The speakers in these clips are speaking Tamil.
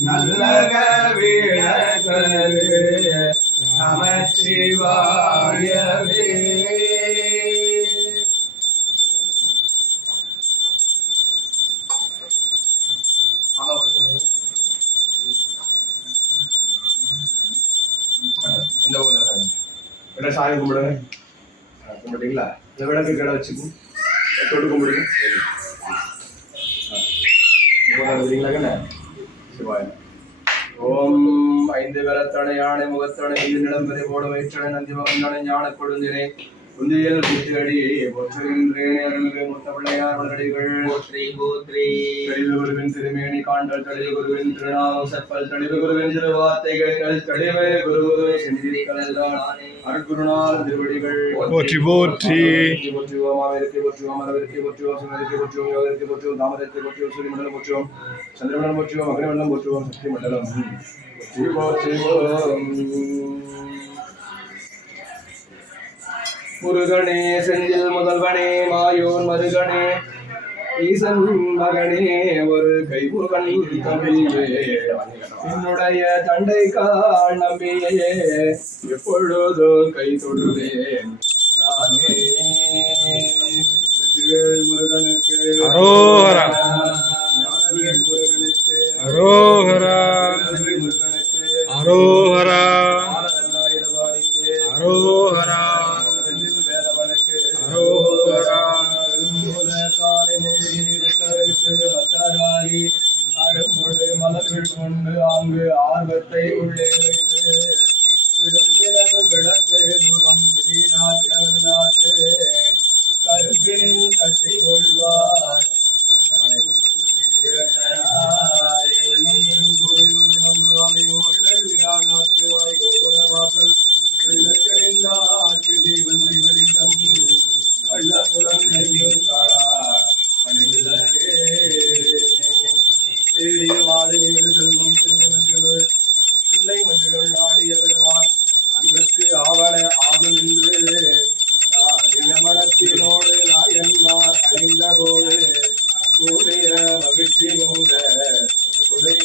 நல்லக வீழகரு நமச்சிவாயவே இந்த ஊர்ல சாமி கும்பிடுங்க கும்பிட்டீங்களா இந்த விளக்கு கடை வச்சுக்கும் தொட்டு கும்பிடுங்க சிவாய ஓம் ஐந்து கரத்தனை யானை முகத்தனை இது நிலம்பரை போடு வயிற்றனை நந்தி மகந்தனை ஞான கொடுந்தினை. குந்தியல் குத்தியடி போற்றுகின்றேன் அருள்மிகு முத்த பிள்ளையார் உடனடிகள் போற்றி போற்றி. தெளிவு குருவின் திருமேனி காண்டல் தெளிவு குருவின் திருநாமம் செப்பல் தெளிவு குருவின் திருவார்த்தைகள் தெளிவே குரு குருவை சென்றிருக்கள் அருட்குருநாள் திருவடிகள் போற்றி போற்றி போற்றுவோம் மாவிற்கு போற்றுவோம் மரவிற்கு போற்றுவோம் சிவருக்கு போற்றுவோம் யோகருக்கு போற்றுவோம் தாமரத்தை போற்றுவோம் சூரிய மண்டலம் போற்றுவோம் சந்திரமண்டலம் போற்றுவோம் அக்னிமண்டலம் போற்றுவோம் சக்தி மண்டலம் போற்றி போற்றுவோம் முருகனே செந்தில் முதல்வனே மாயோன் மருகனே. ஈசன் மகனே ஒரு கைமுகன் தமிழே. என்னுடைய தண்டை கால் நம்பியே எப்பொழுதும் கை தொடுவேன். நானே. வெற்றிவேல் முருகனுக்கு. அரோகரா. முருகனுக்கு. அரோகரா. முருகனுக்கு. அரோகரா. அரோகரா. அத்தராகி அரும்பொடு மலர்கள் கொண்டு அங்கு ஆர்வத்தை உள்ளே வைத்து விளக்கு முகம் விதிநாட்டு கருப்பினில் கட்டி கொள்வார்.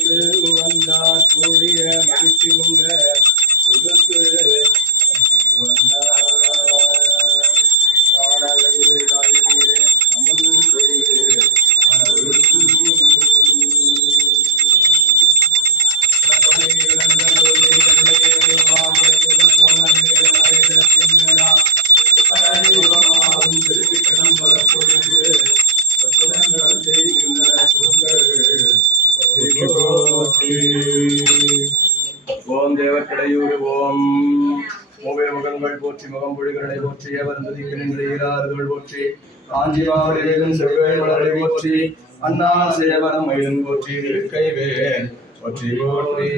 கொடுத்து வந்தார். கூடிய மகிழ்ச்சி உங்க. கொடுத்து ஓம் தேவக்கடையூர் ஓம் மூவே முகங்கள் போற்றி முகம் பொழிகளை போற்றி ஏவர் நதிக்கு ஈராறுகள் போற்றி காஞ்சி மாவடிவேலும் செவ்வேல் மலரை போற்றி அண்ணா சேவனம் மயிலும் போற்றி திருக்கைவேல் போற்றி போற்றி.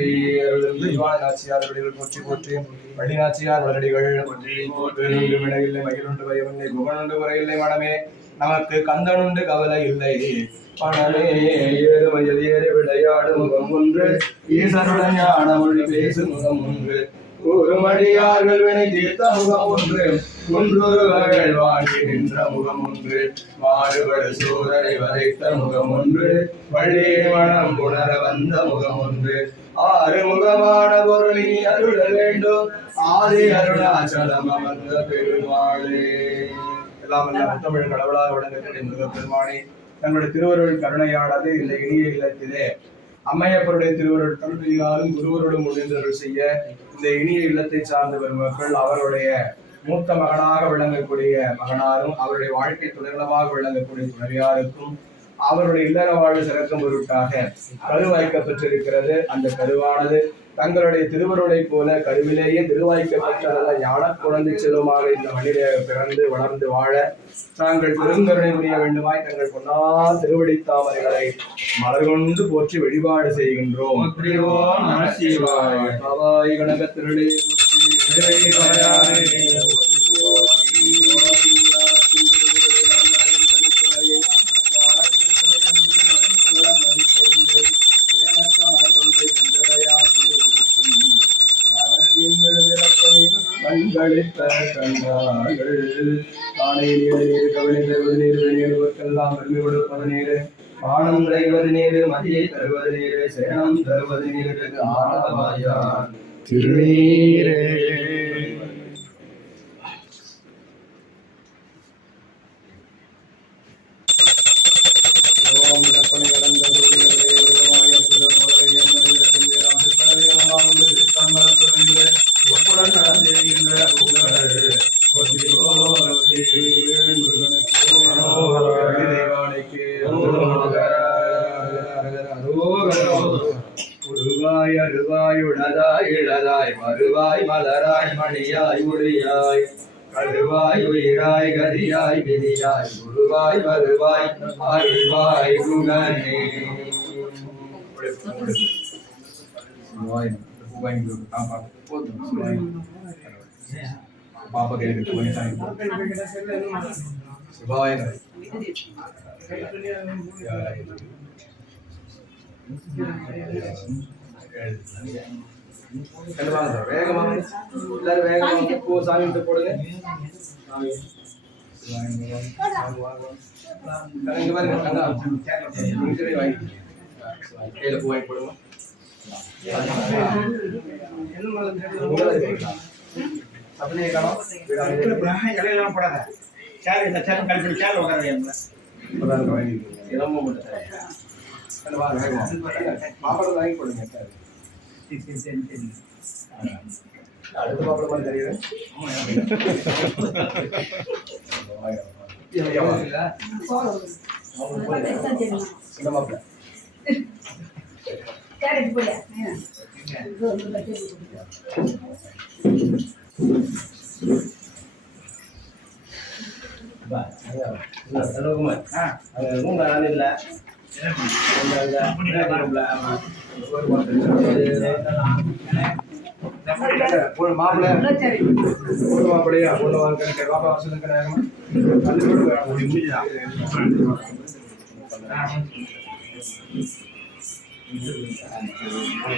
அருள்வாய் நாச்சியார் வடிகள் போற்றி போற்றி. வள்ளி நாச்சியார் வலடிகள் போற்றி. போற்றி வினையில்லை மகிழுண்டு பயமில்லை புகழுண்டு குறையில்லை மனமே. நமக்கு கந்தனுண்டு கவலை இல்லை. பணமே ஏறு மயில் ஏறி விளையாடு முகம் ஒன்று. ஈசருடன் ஞான மொழி பேசும் முகம் ஒன்று. கூறுமடியார்கள் வினை தீர்த்த முகம் ஒன்று. குன்றொருவர்கள் வாங்கி நின்ற முகம் ஒன்று. மாறுபடு சூரரை வதைத்த முகம் ஒன்று. வள்ளி மனம் உணர வந்த முகம் ஒன்று. ஆறு முகமான பொருளி அருள வேண்டும். ஆதி அருணாச்சலம் அமர்ந்த பெருமாளே. எல்லாம் அல்ல முத்தமிழ் கடவுளாக விளங்கக்கூடிய முருகப்பெருமானே தங்களுடைய திருவருள் கருணையானது இந்த இனிய இல்லத்திலே. அம்மையப்பருடைய திருவருள் தருதியாலும் குருவருடன் முடிந்தவர்கள் செய்ய இந்த இனிய இல்லத்தை சார்ந்த மக்கள் அவருடைய மூத்த மகனாக விளங்கக்கூடிய மகனாரும் அவருடைய வாழ்க்கை துணைகளமாக விளங்கக்கூடிய துணைவியாருக்கும் அவருடைய இல்லற வாழ்வு சிறக்கும் பொருட்டாக கருவாய்க்கப்பட்டிருக்கிறது. அந்த கருவானது தங்களுடைய திருவருளை போல கருவிலேயே திருவாய்க்கப்பட்டதல்ல ஞான குழந்தை செல்வமாக இந்த மண்ணிலே பிறந்து வளர்ந்து வாழ நாங்கள் பெருங்கருணை புரிய வேண்டுமாய் தங்கள் பொன்னா திருவடி தாமரைகளை மலர் கொண்டு போற்றி வழிபாடு செய்கின்றோம். பாவாய் கனக திருளே கண்களித்த கண்டார்கள் காணை நீர் நீர் கவிழை தருவது நீர் வெளியிடுவதற்கெல்லாம் பெருமை கொடுப்பது நீர் பானம் தருவது நீரு மதியை தருவது நீரு சேனம் தருவது நீருக்கு ஆனவாயான் திருநீரே மலராய் மணியாய் ஒளியாய் கழுவாய் உயிராய் கதியாய் விதியாய் உருவாய் வருவாய் அருள்வாய் குகனே பாப்பா கேட்டு சிவாய வாங்க சார் வேகமா எல்லாரும் வேகமாக போ சாமி கிட்ட போடுங்க இங்க பாருங்க, கண்ணா. வாங்கி. பூ வாங்கி போடுங்க. அப்படியே வாங்கி போடுங்க இந்த மாப்பிள்ள செல்வகுமார் இல்லை மாப்பிள்ளையா ஒண்ணு வாங்க பாப்பா வசதிக்கு நேரமா அது